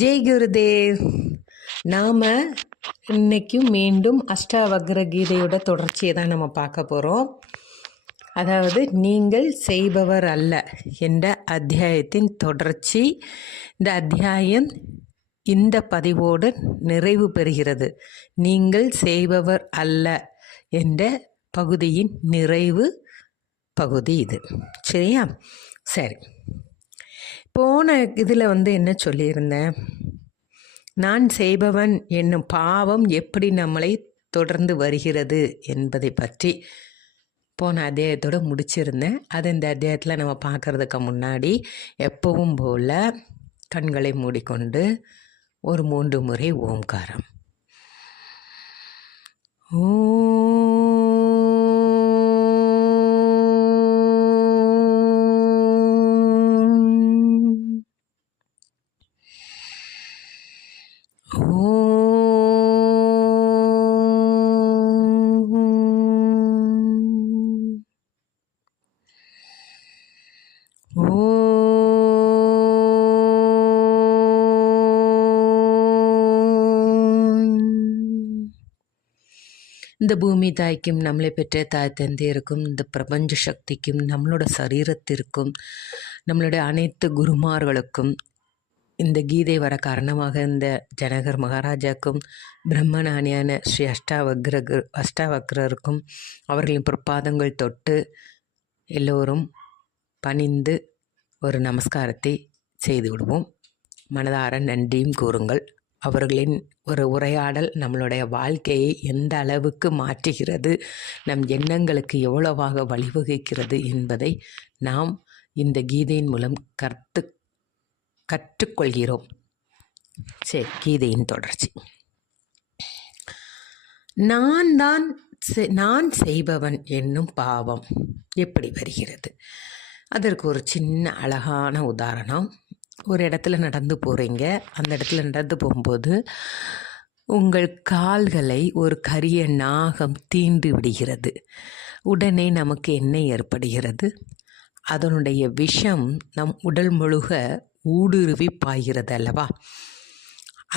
ஜெய் குருதேவ். நாம் இன்னைக்கும் மீண்டும் அஷ்டாவக்ர கீதையோட தொடர்ச்சியை தான் நம்ம பார்க்க போகிறோம். அதாவது நீங்கள் செய்பவர் அல்ல என்ற அத்தியாயத்தின் தொடர்ச்சி. இந்த அத்தியாயம் இந்த பதிவோடு நிறைவு பெறுகிறது. நீங்கள் செய்பவர் அல்ல என்ற பகுதியின் நிறைவு பகுதி இது. சரியா? சரி, போன இதில் என்ன சொல்லியிருந்தேன், நான் செய்பவன் என்னும் பாவம் எப்படி நம்மளை தொடர்ந்து வருகிறது என்பதை பற்றி போன அத்தியாயத்தோடு முடிச்சிருந்தேன். அது இந்த அத்தியாயத்தில் நம்ம பார்க்குறதுக்கு முன்னாடி எப்பவும் போல் கண்களை மூடிக்கொண்டு ஒரு 3 முறை ஓம்காரம். இந்த பூமி தாய்க்கும் நம்மளை பெற்ற தாய் தந்தையருக்கும் இந்த பிரபஞ்ச சக்திக்கும் நம்மளோட சரீரத்திற்கும் நம்மளுடைய அனைத்து குருமார்களுக்கும் இந்த கீதை வர காரணமாக இந்த ஜனகர் மகாராஜாக்கும் பிரம்மஞானியான ஸ்ரீ அஷ்டாவக்ரருக்கும் அவர்களின் பொற்பாதங்கள் தொட்டு எல்லோரும் பணிந்து ஒரு நமஸ்காரத்தை செய்து விடுவோம். மனதார நன்றியும் கூறுங்கள். அவர்களின் ஒரு உரையாடல் நம்மளுடைய வாழ்க்கையை எந்த அளவுக்கு மாற்றுகிறது, நம் எண்ணங்களுக்கு எவ்வளவாக வழிவகுக்கிறது என்பதை நாம் இந்த கீதையின் மூலம் கற்றுக்கொள்கிறோம். சரி, கீதையின் தொடர்ச்சி. நான் செய்பவன் என்னும் பாவம் எப்படி வருகிறது? அதற்கு ஒரு சின்ன அழகான உதாரணம். ஒரு இடத்துல நடந்து போகிறீங்க. அந்த இடத்துல நடந்து போகும்போது உங்கள் கால்களை ஒரு கரிய நாகம் தீண்டு விடுகிறது. உடனே நமக்கு என்ன ஏற்படுகிறது? அதனுடைய விஷம் நம் உடல் முழுக ஊடுருவி பாய்கிறது அல்லவா?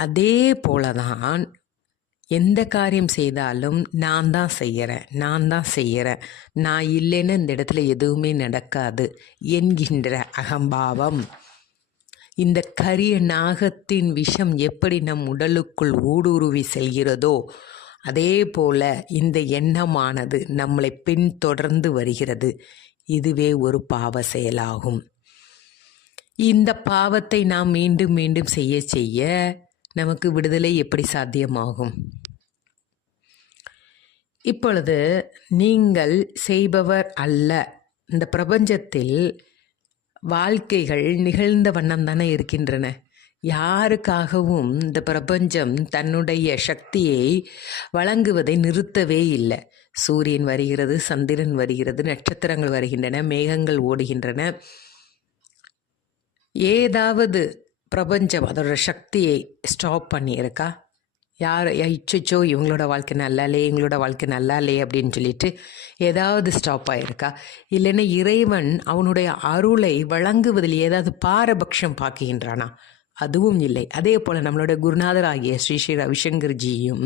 அதே போலதான் எந்த காரியம் செய்தாலும் நான் தான் செய்கிறேன், நான் இல்லைன்னு இந்த இடத்துல எதுவுமே நடக்காது என்கின்ற அகம்பாவம், இந்த கரிய நாகத்தின் விஷம் எப்படி நம் உடலுக்குள் ஊடுருவி செல்கிறதோ அதே போல இந்த எண்ணமானது நம்மளை பின்தொடர்ந்து வருகிறது. இதுவே ஒரு பாவ செயலாகும். இந்த பாவத்தை நாம் மீண்டும் மீண்டும் செய்ய செய்ய நமக்கு விடுதலை எப்படி சாத்தியமாகும்? இப்பொழுது நீங்கள் செய்பவர் அல்ல. இந்த பிரபஞ்சத்தில் வாழ்க்கைகள் நிகழ்ந்த வண்ணம் தானே இருக்கின்றன. யாருக்காகவும் இந்த பிரபஞ்சம் தன்னுடைய சக்தியை வழங்குவதை நிறுத்தவே இல்லை. சூரியன் வருகிறது, சந்திரன் வருகிறது, நட்சத்திரங்கள் வருகின்றன, மேகங்கள் ஓடுகின்றன. ஏதாவது பிரபஞ்சம் அதோட சக்தியை ஸ்டாப் பண்ணியிருக்கா? யார் இச்சோ இவங்களோட வாழ்க்கை நல்லாலே, இவங்களோட வாழ்க்கை நல்லாலே அப்படின்னு சொல்லிட்டு ஏதாவது ஸ்டாப் ஆகிருக்கா? இல்லைன்னா இறைவன் அவனுடைய அருளை வழங்குவதில் ஏதாவது பாரபட்சம் பார்க்கின்றானா? அதுவும் இல்லை. அதே போல் நம்மளோட குருநாதர் ஆகிய ஸ்ரீ ஸ்ரீ ரவிசங்கர்ஜியும்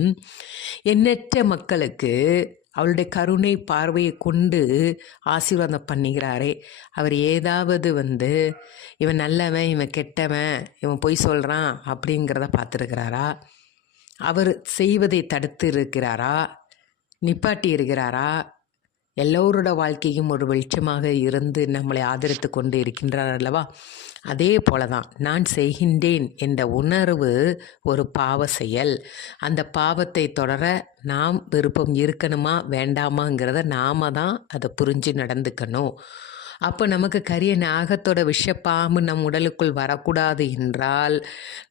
எண்ணற்ற மக்களுக்கு அவளுடைய கருணை பார்வையை கொண்டு ஆசீர்வாதம் பண்ணுகிறாரே. அவர் ஏதாவது இவன் நல்லவன், இவன் கெட்டவன், இவன் பொய் சொல்கிறான் அப்படிங்கிறத பார்த்துருக்கிறாரா? அவர் செய்வதை தடுத்து இருக்கிறாரா? நிப்பாட்டி இருக்கிறாரா? எல்லோரோட வாழ்க்கையும் ஒரு வெளிச்சமாக இருந்து நம்மளை ஆதரித்து கொண்டு இருக்கின்றார் அல்லவா? அதே போல தான் நான் செய்கின்றேன் என்ற உணர்வு ஒரு பாவ செயல். அந்த பாவத்தை தொடர நாம் விருப்பம் இருக்கணுமா வேண்டாமாங்கிறத நாம தான் அதை புரிஞ்சு நடந்துக்கணும். அப்போ நமக்கு கரிய நாகத்தோட விஷப்பாம்பு நம் உடலுக்குள் வரக்கூடாது என்றால்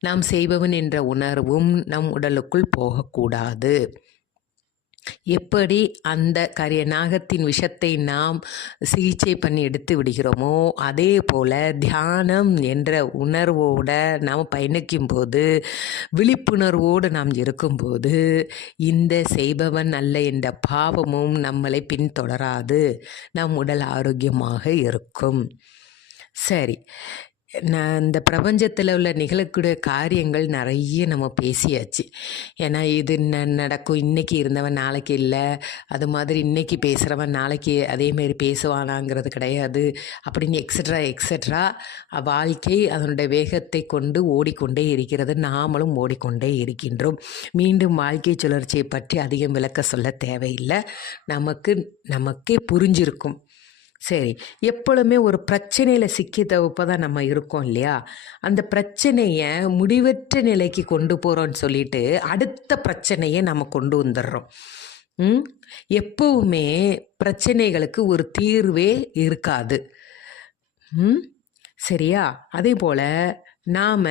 நாம் செய்பவன் என்ற உணர்வும் நம் உடலுக்குள் போகக்கூடாது. எப்படி அந்த கரிய நாகத்தின் விஷத்தை நாம் சிகிச்சை பண்ணி எடுத்து விடுகிறோமோ அதே போல் தியானம் என்ற உணர்வோடு நாம் பயணிக்கும் போது, விழிப்புணர்வோடு நாம் இருக்கும்போது இந்த செய்பவன் அல்ல என்ற பாவமும் நம்மளை பின்தொடராது. நம் உடல் ஆரோக்கியமாக இருக்கும். சரி, நான் இந்த பிரபஞ்சத்தில் உள்ள நிகழக்கூடிய காரியங்கள் நிறைய நம்ம பேசியாச்சு. ஏன்னா இது நடக்கும், இன்றைக்கி இருந்தவன் நாளைக்கு இல்லை, அது மாதிரி இன்றைக்கி பேசுகிறவன் நாளைக்கு அதேமாரி பேசுவானாங்கிறது கிடையாது அப்படின்னு எக்ஸட்ரா எக்ஸட்ரா. வாழ்க்கை அதனுடைய வேகத்தை கொண்டு ஓடிக்கொண்டே இருக்கிறது, நாமளும் ஓடிக்கொண்டே இருக்கின்றோம். மீண்டும் வாழ்க்கை சுழற்சியை பற்றி அதிகம் விளக்க சொல்ல தேவையில்லை, நமக்கே புரிஞ்சிருக்கும். சரி, எப்பொழுதுமே ஒரு பிரச்சனையில் சிக்கி தவிப்ப தான் நம்ம இருக்கோம் இல்லையா? அந்த பிரச்சனையை முடிவற்ற நிலைக்கு கொண்டு போகிறோன்னு சொல்லிட்டு அடுத்த பிரச்சனையை நம்ம கொண்டு வந்துடுறோம். எப்பவுமே பிரச்சனைகளுக்கு ஒரு தீர்வே இருக்காது. சரியா? அதே போல் நாம்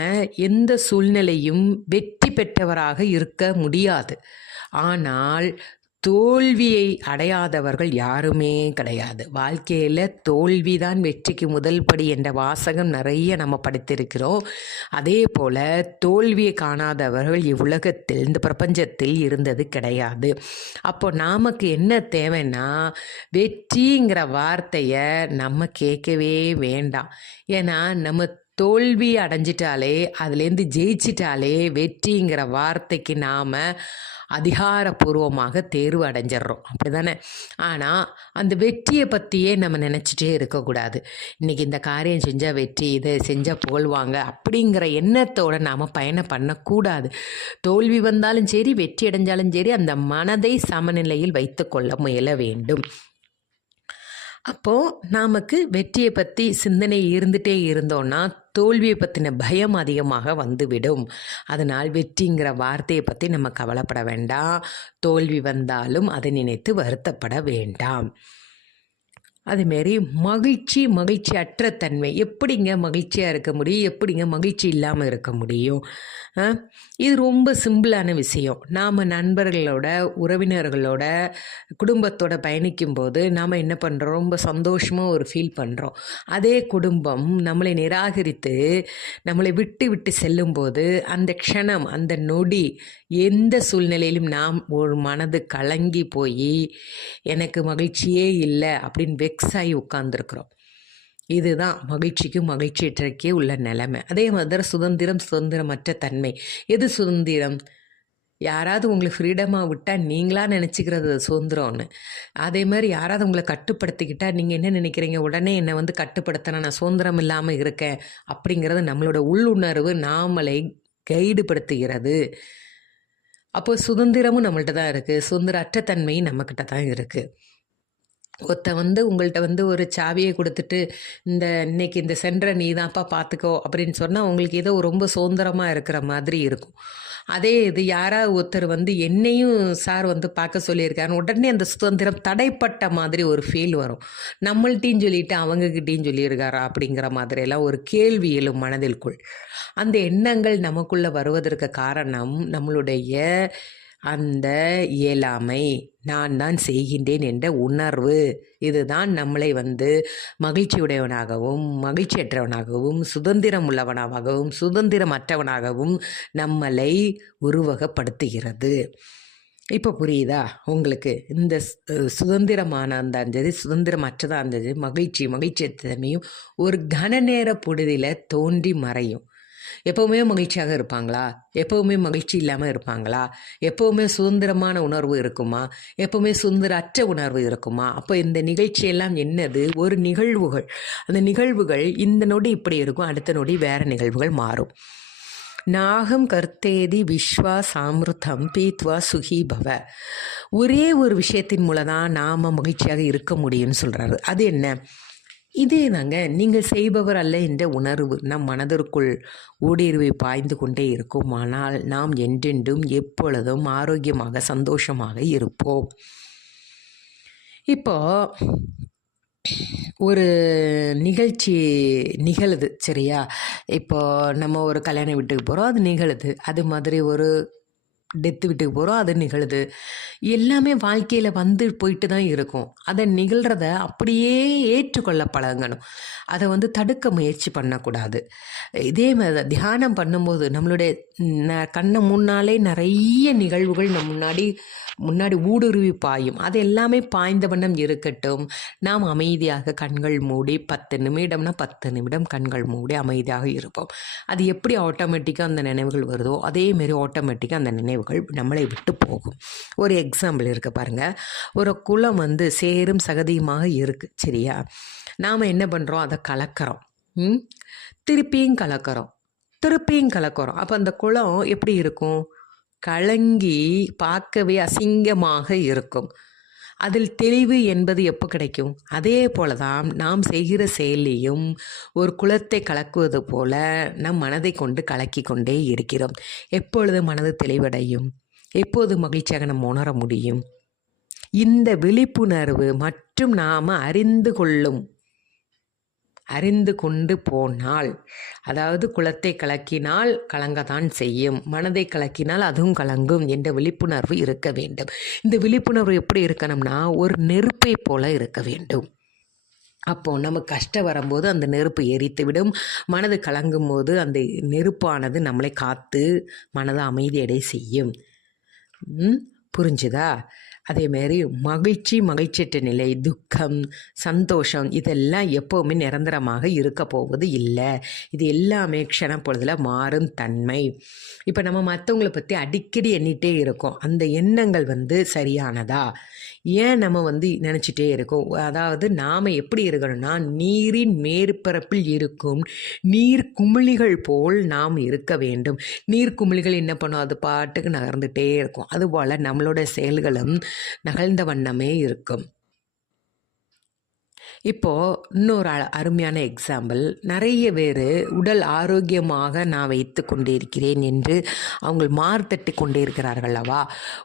எந்த சூழ்நிலையும் வெற்றி பெற்றவராக இருக்க முடியாது. ஆனால் தோல்வியை அடையாதவர்கள் யாருமே கிடையாது. வாழ்க்கையில் தோல்விதான் வெற்றிக்கு முதல் படி என்ற வாசகம் நிறைய நம்ம படித்திருக்கிறோம். அதே போல் தோல்வியை காணாதவர்கள் இவ்வுலகத்தில், இந்த பிரபஞ்சத்தில் இருந்தது கிடையாது. அப்போ நமக்கு என்ன தேவைன்னா, வெற்றிங்கிற வார்த்தையை நம்ம கேட்கவே வேண்டாம். ஏன்னா நம்ம தோல்வி அடைஞ்சிட்டாலே, அதுலேருந்து ஜெயிச்சிட்டாலே வெற்றிங்கிற வார்த்தைக்கு நாம் அதிகாரப்பூர்வமாக தேர்வு அடைஞ்சிட்றோம், அப்படி தானே? ஆனால் அந்த வெற்றியை பற்றியே நம்ம நினச்சிட்டே இருக்கக்கூடாது. இன்றைக்கி இந்த காரியம் செஞ்சால் வெற்றி, இதை செஞ்சால் புகழ்வாங்க அப்படிங்கிற எண்ணத்தோடு நாம் பயணம் பண்ணக்கூடாது. தோல்வி வந்தாலும் சரி, வெற்றி அடைஞ்சாலும் சரி, அந்த மனதை சமநிலையில் வைத்து கொள்ள முயல வேண்டும். அப்போது நமக்கு வெற்றியை பற்றி சிந்தனை இருந்துகிட்டே இருந்தோன்னா தோல்வியை பற்றின பயம் அதிகமாக வந்துவிடும். அதனால் வெற்றிங்கிற வார்த்தையை பற்றி நம்ம கவலைப்பட வேண்டாம். தோல்வி வந்தாலும் அதை நினைத்து வருத்தப்பட வேண்டாம். அதுமாரி மகிழ்ச்சி அற்ற தன்மை. எப்படிங்க மகிழ்ச்சியாக இருக்க முடியும்? எப்படிங்க மகிழ்ச்சி இல்லாமல் இருக்க முடியும்? இது ரொம்ப சிம்பிளான விஷயம். நாம் நண்பர்களோட, உறவினர்களோட, குடும்பத்தோட பயணிக்கும்போது நாம் என்ன பண்ணுறோம்? ரொம்ப சந்தோஷமாக ஒரு ஃபீல் பண்ணுறோம். அதே குடும்பம் நம்மளை நிராகரித்து நம்மளை விட்டு செல்லும்போது அந்த க்ஷணம், அந்த நொடி, எந்த சூழ்நிலையிலும் நாம் ஒரு மனது கலங்கி போய் எனக்கு மகிழ்ச்சியே இல்லை அப்படின்னு வெக்ஸாகி உட்கார்ந்துருக்குறோம். இதுதான் மகிழ்ச்சியற்றக்கே உள்ள நிலைமை. அதே மாதிரி சுதந்திரமற்ற தன்மை. எது சுதந்திரம்? யாராவது உங்களை ஃப்ரீடமாக விட்டால் நீங்களாக நினச்சிக்கிறது சுதந்திரம்னு. அதே மாதிரி யாராவது உங்களை கட்டுப்படுத்திக்கிட்டால் நீங்கள் என்ன நினைக்கிறீங்க? உடனே என்னை வந்து கட்டுப்படுத்தினா நான் சுதந்திரம் இல்லாமல் இருக்கேன் அப்படிங்கிறது நம்மளோட உள்ளுணர்வு நாமளை கைடுபடுத்துகிறது. அப்போ சுதந்திரமும் நம்மள்ட்ட தான் இருக்குது, சுதந்திர அற்ற தன்மையும் நம்மக்கிட்ட தான் இருக்குது. உங்கள்கிட்ட ஒரு சாவியை கொடுத்துட்டு இன்னைக்கு இந்த சென்டரை நீ தான்ப்பா பார்த்துக்கோ அப்படின்னு சொன்னால் உங்களுக்கு ஏதோ ரொம்ப சுதந்திரமாக இருக்கிற மாதிரி இருக்கும். அதே இது யாராவது ஒருத்தர் என்னையும் சார் பார்க்க சொல்லியிருக்காரு, உடனே அந்த சுதந்திரம் தடைப்பட்ட மாதிரி ஒரு ஃபீல் வரும். நம்மள்கிட்டையும் சொல்லிட்டு அவங்கக்கிட்டேயும் சொல்லியிருக்காரா அப்படிங்கிற மாதிரியெல்லாம் ஒரு கேள்வி எழும் மனதிற்குள். அந்த எண்ணங்கள் நமக்குள்ளே வருவதற்கு காரணம் நம்மளுடைய அந்த இயலாமை, நான் தான் செய்கின்றேன் என்ற உணர்வு. இதுதான் நம்மளை மகிழ்ச்சியுடையவனாகவும் மகிழ்ச்சியற்றவனாகவும் சுதந்திரம் உள்ளவனாகவும் சுதந்திரமற்றவனாகவும் நம்மளை உருவகப்படுத்துகிறது. இப்போ புரியுதா உங்களுக்கு? இந்த சுதந்திரமான இருந்தாலும் சரி, சுதந்திரமற்றதாக இருந்தது, மகிழ்ச்சியற்றமையும் ஒரு கன நேர பொழுதில் தோன்றி மறையும். எப்போவுமே மகிழ்ச்சியாக இருப்பாங்களா? எப்போவுமே மகிழ்ச்சி இல்லாமல் இருப்பாங்களா? எப்போவுமே சுதந்திரமான உணர்வு இருக்குமா? எப்போவுமே சுதந்திர அற்ற உணர்வு இருக்குமா? அப்போ இந்த நிகழ்ச்சியெல்லாம் என்னது? ஒரு நிகழ்வுகள். அந்த நிகழ்வுகள் இந்த நொடி இப்படி இருக்கும், அடுத்த நொடி வேறு நிகழ்வுகள் மாறும். நாகம் கர்த்தேதி விஸ்வா சாமிருத்தம் பீத்வா சுகி பவ. ஒரே ஒரு விஷயத்தின் மூலம் தான் நாம் மகிழ்ச்சியாக இருக்க முடியும்னு சொல்கிறாரு. அது என்ன? இதே தாங்க, நீங்கள் செய்பவர் அல்ல என்ற உணர்வு நம் மனதிற்குள் ஊடுருவி பாய்ந்து கொண்டே இருக்கும். ஆனால் நாம் என்றென்றும் எப்பொழுதும் ஆரோக்கியமாக சந்தோஷமாக இருப்போம். இப்போ ஒரு நிகழ்ச்சி நிகழுது, சரியா? இப்போ நம்ம ஒரு கல்யாண வீட்டுக்கு போகிறோம், அது நிகழுது. அது மாதிரி ஒரு டெத்து வீட்டுக்கு போகிறோம், அது நிகழுது. எல்லாமே வாழ்க்கையில் வந்து போயிட்டு தான் இருக்கும். அதை நிகழ்கிறத அப்படியே ஏற்றுக்கொள்ள பழகணும். அதை வந்து தடுக்க முயற்சி பண்ணக்கூடாது. இதே மாதிரி தான் தியானம் பண்ணும்போது நம்மளுடைய கண்ணை முன்னாலே நிறைய நிகழ்வுகள் நம் முன்னாடி ஊடுருவி பாயும். அது எல்லாமே பாய்ந்த வண்ணம் இருக்கட்டும். நாம் அமைதியாக கண்கள் மூடி 10 நிமிடம்னா 10 நிமிடம் கண்கள் மூடி அமைதியாக இருப்போம். அது எப்படி ஆட்டோமேட்டிக்காக அந்த நினைவுகள் வருதோ அதேமாரி ஆட்டோமேட்டிக்காக அந்த நினைவுகள் நம்மளை விட்டு போகும். ஒரு எக்ஸாம்பிள் இருக்குது பாருங்கள். ஒரு குளம் வந்து சேரும் சகதியுமாக இருக்குது, சரியா? நாம் என்ன பண்ணுறோம், அதை கலக்கிறோம், திருப்பியும் கலக்கிறோம். அப்போ அந்த குளம் எப்படி இருக்கும்? கலங்கி பார்க்கவே அசிங்கமாக இருக்கும். அதில் தெளிவு என்பது எப்போ கிடைக்கும்? அதே போல தான் நாம் செய்கிற செயலையும் ஒரு குளத்தை கலக்குவது போல நம் மனதை கொண்டு கலக்கி கொண்டே இருக்கிறோம். எப்பொழுது மனது தெளிவடையும்? எப்போது மகிழ்ச்சியாக நம்ம உணர முடியும்? இந்த விழிப்புணர்வு மற்றும் நாம் அறிந்து கொண்டு போனால், அதாவது குளத்தை கலக்கினால் கலங்கத்தான் செய்யும், மனதை கலக்கினால் அதுவும் கலங்கும் என்ற விழிப்புணர்வு இருக்க வேண்டும். இந்த விழிப்புணர்வு எப்படி இருக்கணும்னா ஒரு நெருப்பை போல இருக்க வேண்டும். அப்போது நமக்கு கஷ்டம் வரும்போது அந்த நெருப்பு எரித்துவிடும். மனது கலங்கும் போது அந்த நெருப்பானது நம்மளை காத்து மனதை அமைதியடை செய்யும். புரிஞ்சுதா? அதேமாரி மகிழ்ச்சியற்ற நிலை, துக்கம், சந்தோஷம் இதெல்லாம் எப்போவுமே நிரந்தரமாக இருக்க போவது இல்லை. இது எல்லாமே க்ஷணப்பொழுதில் மாறும் தன்மை. இப்போ நம்ம மற்றவங்களை பற்றி அடிக்கடி எண்ணிகிட்டே இருக்கோம். அந்த எண்ணங்கள் வந்து சரியானதா? ஏன் நம்ம வந்து நினச்சிட்டே இருக்கோம்? அதாவது நாம் எப்படி இருக்கணும்னா நீரின் மேற்பரப்பில் இருக்கும் நீர் குமிழிகள் போல் நாம் இருக்க வேண்டும். நீர் குமிழிகள் என்ன பண்ணும்? அது பாட்டுக்கு நகர்ந்துகிட்டே இருக்கும். அதுபோல் நம்மளோட செயல்களும் நகழ்ந்த வண்ணமே இருக்கும். இப்போது இன்னொரு அருமையான எக்ஸாம்பிள். நிறைய பேர் உடல் ஆரோக்கியமாக நான் வைத்து கொண்டே இருக்கிறேன் என்று அவங்க மார்த்தட்டி கொண்டே இருக்கிறார்கள் அல்லவா?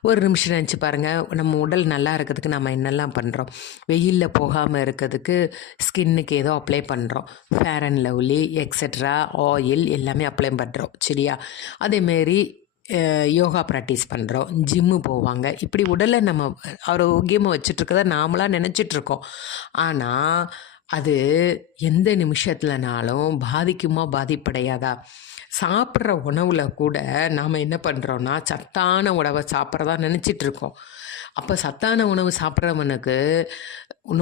ஒரு நிமிஷம் நினச்சி பாருங்கள். நம்ம உடல் நல்லா இருக்கிறதுக்கு நம்ம என்னெல்லாம் பண்ணுறோம்? வெயிலில் போகாமல் இருக்கிறதுக்கு ஸ்கின்னுக்கு ஏதோ அப்ளை பண்ணுறோம், fair and lovely etcetera oil எல்லாமே அப்ளை பண்ணுறோம், சரியா? அதேமாரி யோகா ப்ராக்டிஸ் பண்ணுறோம், ஜிம்மு போவாங்க. இப்படி உடலை நம்ம ஆரோக்கியமாக வச்சிட்ருக்கதை நாமளாக நினச்சிட்ருக்கோம். ஆனால் அது எந்த நிமிஷத்துலனாலும் பாதிக்குமா பாதிப்படையாதா? சாப்பிட்ற உணவில் கூட நாம் என்ன பண்ணுறோன்னா சத்தான உணவை சாப்பிட்றதா நினச்சிட்ருக்கோம். அப்போ சத்தான உணவு சாப்பிட்றவனுக்கு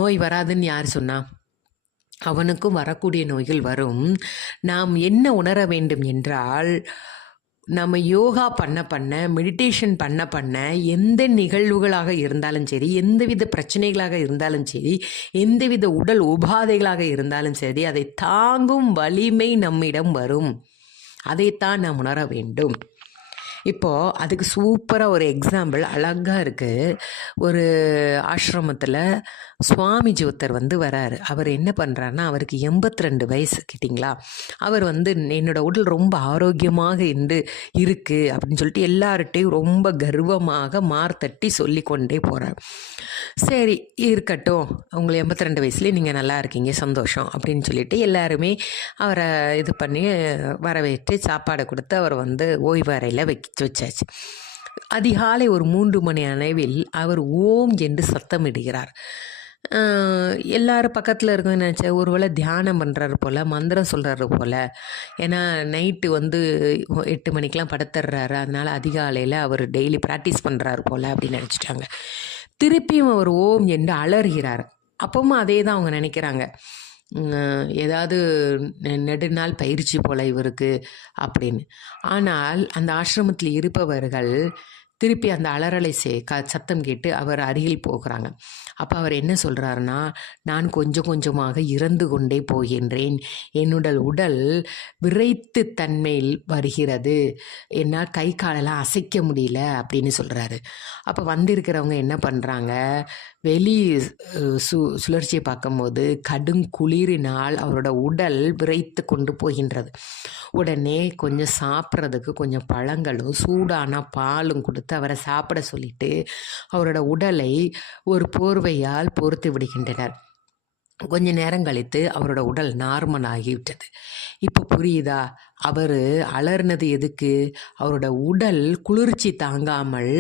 நோய் வராதுன்னு யார் சொன்னா? அவனுக்கும் வரக்கூடிய நோய்கள் வரும். நாம் என்ன உணர வேண்டும் என்றால், நம்ம யோகா பண்ண மெடிடேஷன் பண்ண எந்த நிகழ்வுகளாக இருந்தாலும் சரி, எந்தவித பிரச்சனைகளாக இருந்தாலும் சரி, எந்தவித உடல் உபாதைகளாக இருந்தாலும் சரி, அதை தாங்கும் வலிமை நம்மிடம் வரும். அதைத்தான் நாம் உணர வேண்டும். இப்போது அதுக்கு சூப்பராக ஒரு எக்ஸாம்பிள் அழகாக இருக்குது. ஒரு ஆசிரமத்தில் சுவாமிஜி ஒருத்தர் வந்து வராரு. அவர் என்ன பண்ணுறாருன்னா, அவருக்கு 82 வயசு கிட்டிங்களா. அவர் வந்து என்னோடய உடல் ரொம்ப ஆரோக்கியமாக இருக்குது அப்படின்னு சொல்லிட்டு எல்லார்ட்டையும் ரொம்ப கர்வமாக மார்த்தட்டி சொல்லி கொண்டே போகிறார். சரி இருக்கட்டும், உங்களை 82 வயசுலேயே நீங்கள் நல்லா இருக்கீங்க, சந்தோஷம் அப்படின்னு சொல்லிட்டு எல்லாருமே அவரை இது பண்ணி வரவேற்று சாப்பாடை கொடுத்து அவர் வந்து ஓய்வு அறையில் வச்சாச்சு. அதிகாலை ஒரு 3 மணி அளவில் அவர் ஓம் என்று சத்தமிடுகிறார். எல்லாரும் பக்கத்தில் இருக்குன்னு நினச்சேன், ஒருவேளை தியானம் பண்ணுறாரு போல், மந்திரம் சொல்கிறாரு போல். ஏன்னா நைட்டு வந்து 8 மணிக்கெலாம் படுத்துடுறாரு, அதனால் அதிகாலையில் அவர் டெய்லி ப்ராக்டிஸ் பண்ணுறாரு போல் அப்படின்னு நினச்சிட்டாங்க. திருப்பியும் அவர் ஓம் என்று அலறுகிறார். அப்பவும் அதே தான் அவங்க நினைக்கிறாங்க, ஏதாவது நெடுநாள் பயிற்சி போல் இவருக்கு அப்படின்னு. ஆனால் அந்த ஆசிரமத்தில் இருப்பவர்கள் திருப்பி அந்த அலறலை சத்தம் கேட்டு அவர் அருகில் போகிறாங்க. அப்போ அவர் என்ன சொல்கிறாருன்னா, நான் கொஞ்சம் கொஞ்சமாக இறந்து கொண்டே போகின்றேன், என்னுடைய உடல் விரைத்து தன்மையில் வருகிறது, என்னால் கை காலெல்லாம் அசைக்க முடியல அப்படின்னு சொல்கிறாரு. அப்போ வந்திருக்கிறவங்க என்ன பண்ணுறாங்க, வெளி சுழற்சியை பார்க்கும்போது கடும் குளிரினால் அவரோட உடல் விரைத்து கொண்டு போகின்றது. உடனே கொஞ்சம் சாப்பிட்றதுக்கு கொஞ்சம் பழங்களும் சூடான பாலும் கொடுத்து அவரை சாப்பிட சொல்லிட்டு அவரோட உடலை ஒரு போர்வையால் பொறுத்து விடுகின்றனர். கொஞ்ச நேரம் கழித்து அவரோட உடல் நார்மல் ஆகிவிட்டது. இப்போ புரியுதா? அவர் அலறினது எதுக்கு? அவரோட உடல் குளிர்ச்சி தாங்காமல்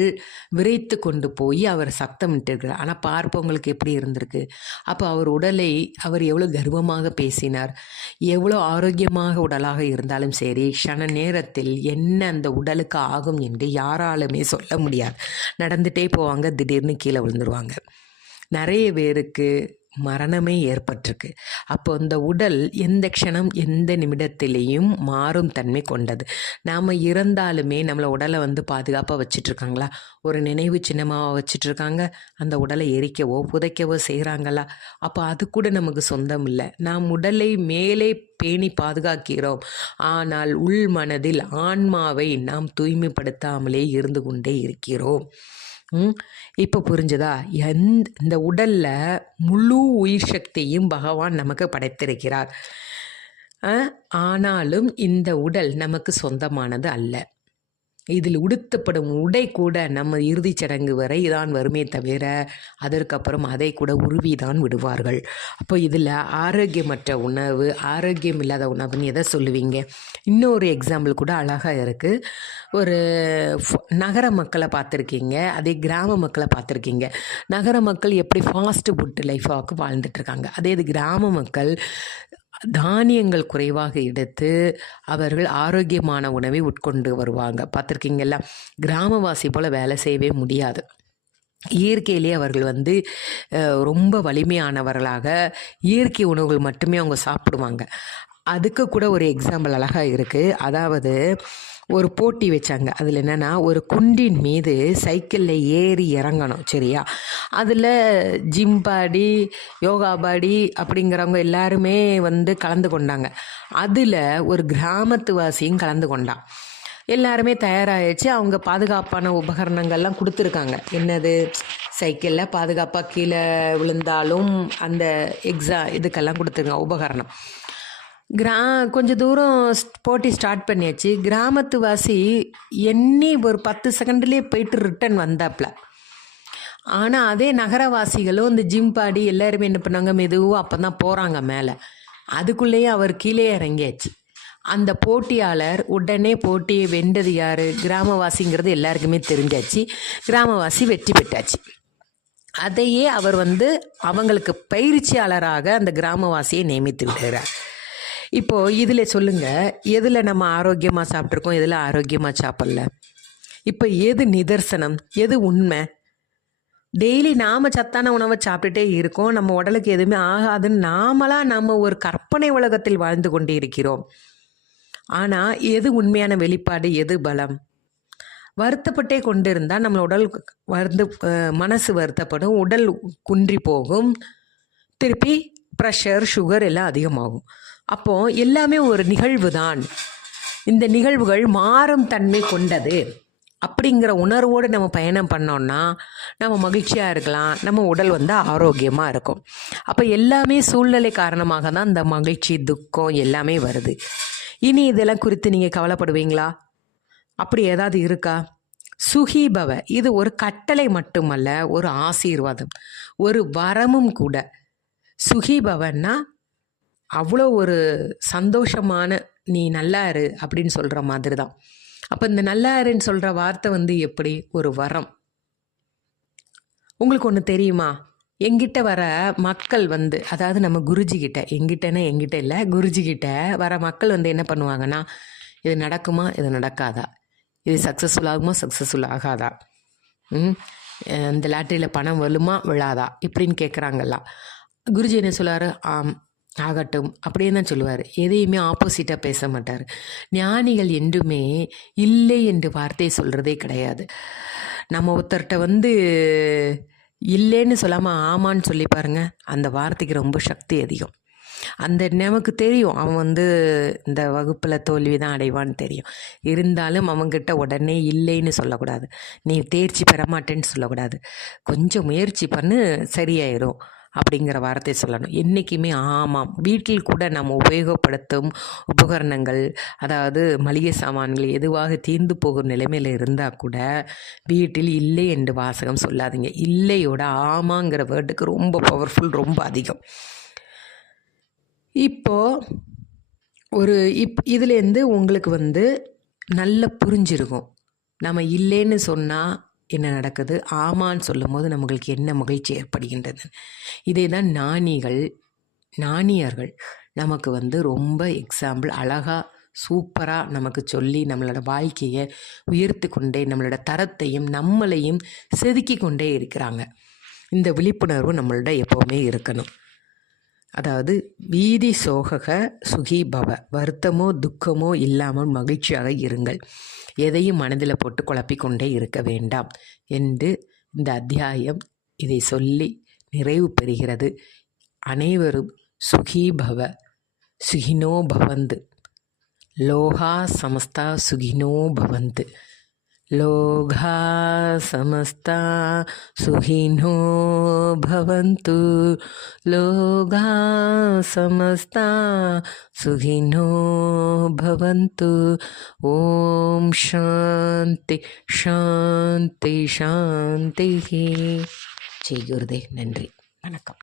விரைத்து கொண்டு போய் அவர் சத்தமிட்டிருக்கிறார். ஆனால் பார்ப்பவங்களுக்கு எப்படி இருந்திருக்கு? அப்போ அவர் உடலை அவர் எவ்வளோ கர்வமாக பேசினார். எவ்வளோ ஆரோக்கியமாக உடலாக இருந்தாலும் சரி, க்ஷண நேரத்தில் என்ன அந்த உடலுக்கு ஆகும் என்று யாராலுமே சொல்ல முடியாது. நடந்துகிட்டே போவாங்க, திடீர்னு கீழே விழுந்துருவாங்க. நிறைய பேருக்கு மரணமே ஏற்பட்டிருக்கு. அப்போ அந்த உடல் எந்த க்ஷணம் எந்த நிமிடத்திலையும் மாறும் தன்மை கொண்டது. நாம் இறந்தாலுமே நம்மளை உடலை பாதுகாப்பாக வச்சிட்ருக்காங்களா? ஒரு நினைவு சின்னமாக வச்சிட்ருக்காங்க. அந்த உடலை எரிக்கவோ புதைக்கவோ செய்கிறாங்களா? அப்போ அது கூட நமக்கு சொந்தம் இல்லை. நாம் உடலை மேலே பேணி பாதுகாக்கிறோம், ஆனால் உள் மனதில் ஆன்மாவை நாம் தூய்மைப்படுத்தாமலே இருந்து கொண்டே இருக்கிறோம். இப்போ புரிஞ்சுதா? இந்த உடலில் முழு உயிர் சக்தியும் பகவான் நமக்கு படைத்திருக்கிறார். ஆனாலும் இந்த உடல் நமக்கு சொந்தமானது அல்ல. இதில் உடுத்தப்படும் உடை கூட நம்ம இறுதிச் சடங்கு வரை தான் வருமே தவிர அதற்கப்புறம் அதை கூட உருவி தான் விடுவார்கள். அப்போ இதில் ஆரோக்கியமற்ற உணவு, ஆரோக்கியம் இல்லாத உணவுன்னு எதை சொல்லுவீங்க? இன்னொரு எக்ஸாம்பிள் கூட அழகாக இருக்குது. ஒரு நகர மக்களை பார்த்துருக்கீங்க, அதே கிராம மக்களை பார்த்துருக்கீங்க. நகர மக்கள் எப்படி ஃபாஸ்ட் ஃபுட் லைஃபாக வாழ்ந்துட்டுருக்காங்க. அதே இது கிராம மக்கள் தானியங்கள் குறைவாக எடுத்து அவர்கள் ஆரோக்கியமான உணவை உட்கொண்டு வருவாங்க. பார்த்துருக்கீங்களா? கிராமவாசி போல் வேலை செய்யவே முடியாது. இயற்கையிலே அவர்கள் ரொம்ப வலிமையானவர்களாக இயற்கை உணவுகள் மட்டுமே அவங்க சாப்பிடுவாங்க. அதுக்கு கூட ஒரு எக்ஸாம்பிள் அழகாக இருக்குது. அதாவது ஒரு போட்டி வச்சாங்க. அதில் என்னென்னா, ஒரு குண்டின் மீது சைக்கிளில் ஏறி இறங்கணும், சரியா? அதில் ஜிம் பாடி, யோகா பாடி அப்படிங்கிறவங்க எல்லாருமே கலந்து கொண்டாங்க. அதில் ஒரு கிராமத்துவாசியும் கலந்து கொண்டான். எல்லாருமே தயாராகிடுச்சு. அவங்க பாதுகாப்பான உபகரணங்கள்லாம் கொடுத்துருக்காங்க. என்னது? சைக்கிளில் பாதுகாப்பாக கீழே விழுந்தாலும் அந்த இதுக்கெல்லாம் கொடுத்துருக்காங்க உபகரணம். கொஞ்சம் தூரம் போட்டி ஸ்டார்ட் பண்ணியாச்சு. கிராமத்துவாசி எண்ணி ஒரு 10 செகண்ட்லேயே போயிட்டு ரிட்டன் வந்தாப்புல. ஆனால் அதே நகரவாசிகளும் இந்த ஜிம் பாடி எல்லாருமே என்ன பண்ணாங்க, மெதுவாக அப்போ தான் போகிறாங்க மேலே. அதுக்குள்ளேயே அவர் கீழே இறங்கியாச்சு. அந்த போட்டியாளர் உடனே போட்டியை வென்றது யார்? கிராமவாசிங்கிறது எல்லாருக்குமே தெரிஞ்சாச்சு. கிராமவாசி வெற்றி பெற்றாச்சு. அதையே அவர் அவங்களுக்கு பயிற்சியாளராக அந்த கிராமவாசியை நியமித்து விடுகிறார். இப்போது இதில் சொல்லுங்கள், எதில் நம்ம ஆரோக்கியமாக சாப்பிட்ருக்கோம், எதில் ஆரோக்கியமாக சாப்பிடல? இப்போ எது நிதர்சனம், எது உண்மை? டெய்லி நாம் சத்தான உணவை சாப்பிட்டுட்டே இருக்கோம், நம்ம உடலுக்கு எதுவுமே ஆகாதுன்னு நம்ம ஒரு கற்பனை உலகத்தில் வாழ்ந்து கொண்டே இருக்கிறோம். ஆனால் எது உண்மையான வெளிப்பாடு, எது பலம்? வருத்தப்பட்டே கொண்டு இருந்தால் நம்ம உடல் மனசு வருத்தப்படும், உடல் குன்றி போகும், திருப்பி ப்ரெஷர், சுகர் எல்லாம் அதிகமாகும். அப்போது எல்லாமே ஒரு நிகழ்வு தான். இந்த நிகழ்வுகள் மாறும் தன்மை கொண்டது அப்படிங்கிற உணர்வோடு நம்ம பயணம் பண்ணோன்னா நம்ம மகிழ்ச்சியாக இருக்கலாம், நம்ம உடல் ஆரோக்கியமாக இருக்கும். அப்போ எல்லாமே சூழ்நிலை காரணமாக தான் இந்த மகிழ்ச்சி, துக்கம் எல்லாமே வருது. இனி இதெல்லாம் குறித்து நீங்கள் கவலைப்படுவீங்களா? அப்படி ஏதாவது இருக்கா? சுகீபவ இது ஒரு கட்டளை மட்டுமல்ல, ஒரு ஆசீர்வாதம், ஒரு வரமும் கூட. சுகீபவன்னா அவ்வளோ ஒரு சந்தோஷமான, நீ நல்லா இரு அப்படின்னு சொல்கிற மாதிரி தான். அப்போ இந்த நல்லா இருன்னு சொல்கிற வார்த்தை எப்படி ஒரு வரம். உங்களுக்கு ஒன்று தெரியுமா? எங்கிட்ட வர மக்கள் அதாவது நம்ம குருஜிக்கிட்ட, எங்கிட்ட இல்லை, குருஜிக்கிட்ட வர மக்கள் என்ன பண்ணுவாங்கன்னா, இது நடக்குமா, இது நடக்காதா, இது சக்ஸஸ்ஃபுல் ஆகுமா, சக்ஸஸ்ஃபுல் ஆகாதா, இந்த லாட்டரியில் பணம் விழுமா விழாதா இப்படின்னு கேட்குறாங்கல்ல. குருஜி என்ன சொல்லுவார்? ஆகட்டும் அப்படின்னு தான் சொல்லுவார். எதையுமே ஆப்போசிட்டாக பேச மாட்டார். ஞானிகள் என்றுமே இல்லை என்று வார்த்தையை சொல்கிறதே கிடையாது. நம்ம ஒருத்தர்கிட்ட இல்லைன்னு சொல்லாமல் ஆமான்னு சொல்லி பாருங்க, அந்த வார்த்தைக்கு ரொம்ப சக்தி அதிகம். அந்த நமக்கு தெரியும் அவன் இந்த வகுப்பில் தோல்வி தான் அடைவான்னு தெரியும். இருந்தாலும் அவங்ககிட்ட உடனே இல்லைன்னு சொல்லக்கூடாது, நீ தேர்ச்சி பெற மாட்டேன்னு சொல்லக்கூடாது, கொஞ்சம் முயற்சி பண்ணு சரியாயிரும் அப்படிங்கிற வார்த்தை சொல்லணும். என்றைக்குமே ஆமாம். வீட்டில் கூட நம்ம உபயோகப்படுத்தும் உபகரணங்கள், அதாவது மளிகை சாமான்கள் எதுவாக தீர்ந்து போகும் நிலைமையில் இருந்தால் கூட வீட்டில் இல்லை என்று வாசகம் சொல்லாதீங்க. இல்லையோட ஆமாங்கிற வேர்டுக்கு ரொம்ப பவர்ஃபுல், ரொம்ப அதிகம். இப்போது இதுலேருந்து உங்களுக்கு நல்லா புரிஞ்சிருக்கும். நம்ம இல்லைன்னு சொன்னால் என்ன நடக்குது, ஆமான்னு சொல்லும் போது நம்மளுக்கு என்ன மகிழ்ச்சி ஏற்படுகின்றது. இதே தான் ஞானியர்கள் நமக்கு ரொம்ப எக்ஸாம்பிள் அழகாக சூப்பராக நமக்கு சொல்லி நம்மளோட வாழ்க்கையை உயர்த்தி கொண்டே நம்மளோட தரத்தையும் நம்மளையும் செதுக்கி கொண்டே இருக்கிறாங்க. இந்த விழிப்புணர்வு நம்மள்ட எப்போவுமே இருக்கணும். அதாவது வீதி சோகக சுகி பவ, வருத்தமோ துக்கமோ இல்லாமல் மகிழ்ச்சியாக இருங்கள், எதையும் மனதில் போட்டு குழப்பிக்கொண்டே இருக்க வேண்டாம் என்று இந்த அத்தியாயம் இதை சொல்லி நிறைவு பெறுகிறது. அனைவரும் சுகி பவ, சுகினோ பவந்து, லோகா சமஸ்தா சுகினோ பவந்து, லோகா சமஸ்தா சுகினோ பவந்து, லோகா சமஸ்தா சுகினோ பவந்து. ஓம் சாந்தி சாந்தி சாந்தி. ஜெய் குருதேவ். நன்றி, வணக்கம்.